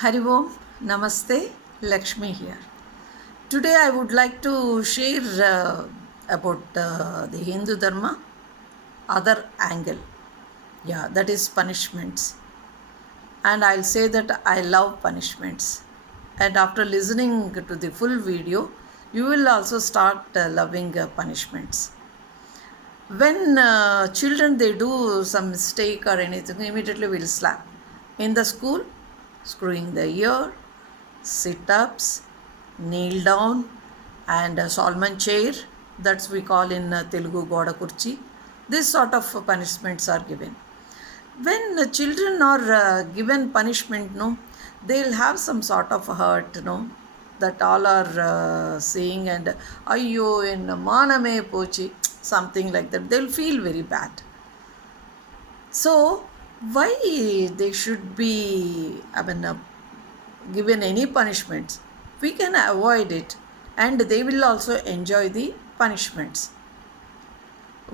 Hari Om, Namaste, Lakshmi here. Today I would like to share about the Hindu Dharma, other angle. Yeah, that is punishments. And I'll say that I love punishments. And after listening to the full video, you will also start loving punishments. When children they do some mistake or anything, immediately we'll slap. In the school, screwing the ear, sit-ups, kneel down, and Solomon chair. That's we call in Telugu Goda Kurchi. This sort of punishments are given. When children are given punishment, no, they'll have some sort of hurt, no, that all are saying and ayyo in maname pochi, something like that. They'll feel very bad. So why they should be, given any punishments? We can avoid it, and they will also enjoy the punishments.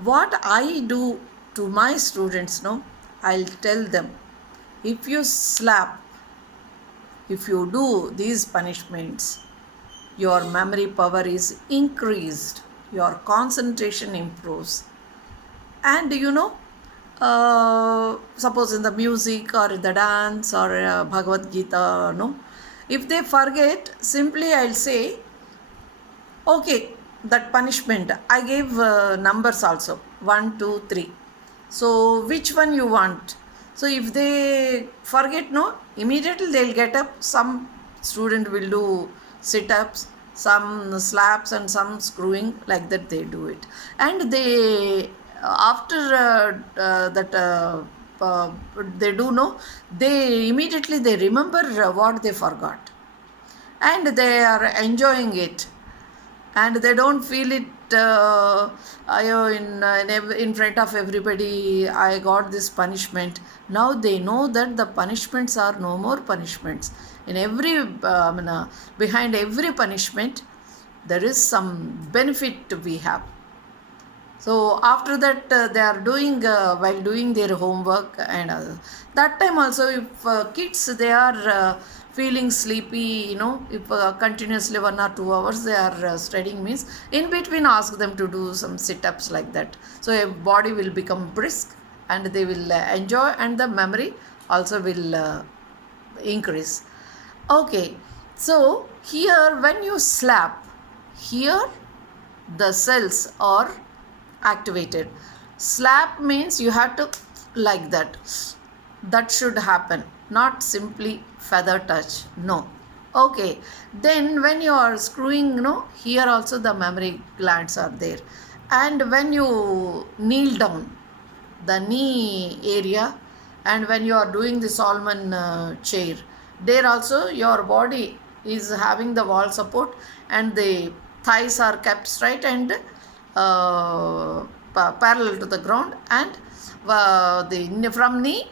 What I do to my students, no, I'll tell them, if you slap, if you do these punishments, your memory power is increased, your concentration improves. And suppose in the music or in the dance or Bhagavad Gita, no, if they forget, simply I'll say, okay, that punishment, I gave numbers also, 1, 2, 3. So which one you want? So if they forget, no, immediately they'll get up. Some student will do sit-ups, some slaps and some screwing, like that they do it. And they, after they do know, they immediately they remember what they forgot. And they are enjoying it. And they don't feel it in front of everybody, I got this punishment. Now they know that the punishments are no more punishments. In every behind every punishment there is some benefit we have. So after that they are doing while doing their homework, and that time also if kids they are feeling sleepy, if continuously 1 or 2 hours they are studying, means in between ask them to do some sit-ups like that. So your body will become brisk and they will enjoy, and the memory also will increase. Okay, so here when you slap, here the cells are activated. Slap means you have to like that. That should happen, not simply feather touch. No. Okay. Then when you are screwing, here also the memory glands are there. And when you kneel down, the knee area, and when you are doing the Solomon chair, there also your body is having the wall support and the thighs are kept straight and parallel to the ground, and from knee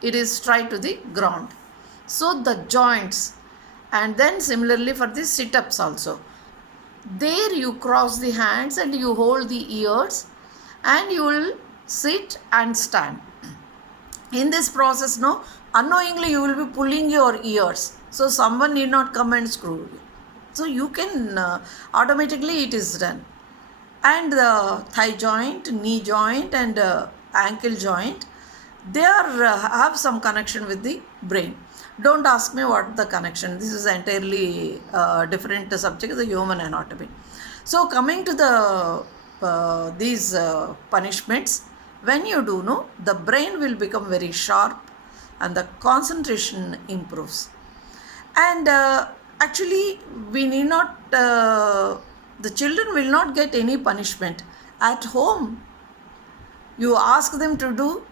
it is straight to the ground. So the joints, and then similarly for the sit-ups also, there you cross the hands and you hold the ears and you will sit and stand. In this process, unknowingly you will be pulling your ears, so someone need not come and screw you. So you can automatically it is done. And the thigh joint, knee joint, and ankle joint, they are have some connection with the brain. Don't ask me what the connection. This is entirely different subject, the human anatomy. So coming to the these punishments, when you do the brain will become very sharp and the concentration improves. And actually we need not. The children will not get any punishment. At home, you ask them to do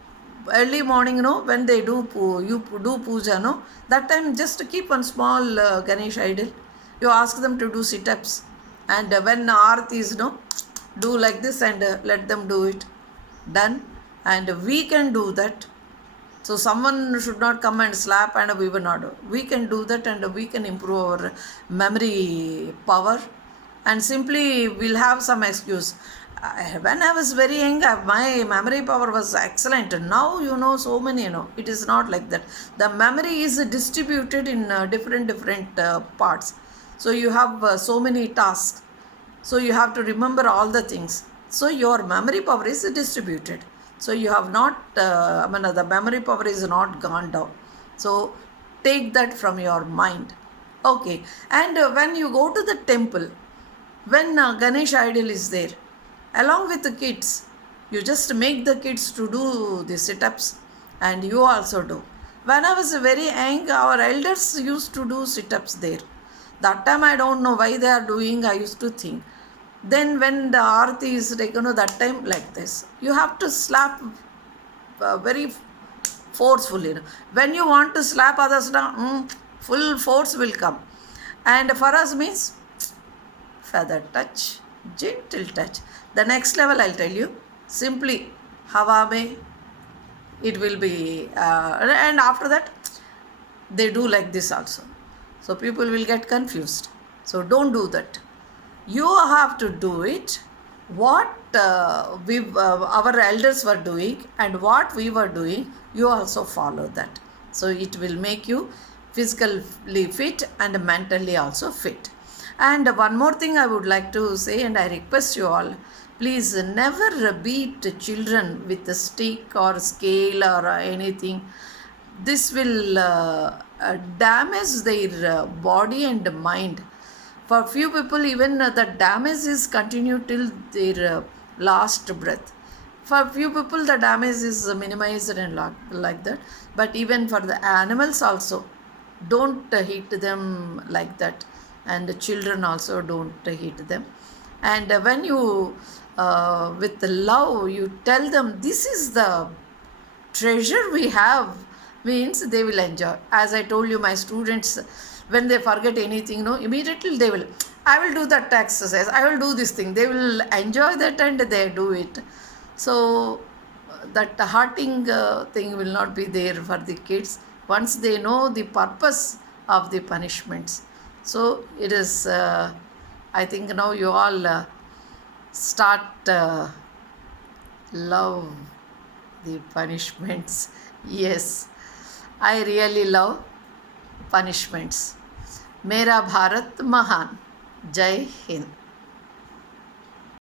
early morning, when they do you do puja, that time just keep one small Ganesh idol. You ask them to do sit-ups, and when Aarti is, do like this and let them do it. Done. And we can do that. So someone should not come and slap and we will not do. We can do that, and we can improve our memory power. And simply we'll have some excuse. when I was very young, my memory power was excellent. Now, so many, it is not like that. The memory is distributed in different parts. So you have so many tasks. So you have to remember all the things. So your memory power is distributed. So you have not, the memory power is not gone down. So take that from your mind. Okay. And when you go to the temple, when Ganesh idol is there, along with the kids, you just make the kids to do the sit-ups, and you also do. When I was very young, our elders used to do sit-ups there. That time I don't know why they are doing, I used to think. Then when the arati is taken, that time like this. You have to slap very forcefully. When you want to slap others down, full force will come. And for us means feather touch, gentle touch. The next level I'll tell you, simply hawa mein, it will be, and after that they do like this also. So people will get confused. So don't do that. You have to do it what our elders were doing and what we were doing, you also follow that. So it will make you physically fit and mentally also fit. And one more thing I would like to say, and I request you all, please never beat children with a stick or scale or anything. This will damage their body and mind. For few people, even the damage is continued till their last breath. For few people, the damage is minimized and like that. But even for the animals also, don't hit them like that. And the children also don't hit them. And when you, with the love, you tell them this is the treasure we have, means they will enjoy. As I told you, my students, when they forget anything, immediately they will, I will do that exercise, I will do this thing. They will enjoy that and they do it. So that hurting thing will not be there for the kids once they know the purpose of the punishments. So it is, I think now you all start love the punishments. Yes, I really love punishments. मेरा भारत महान. जय हिंद.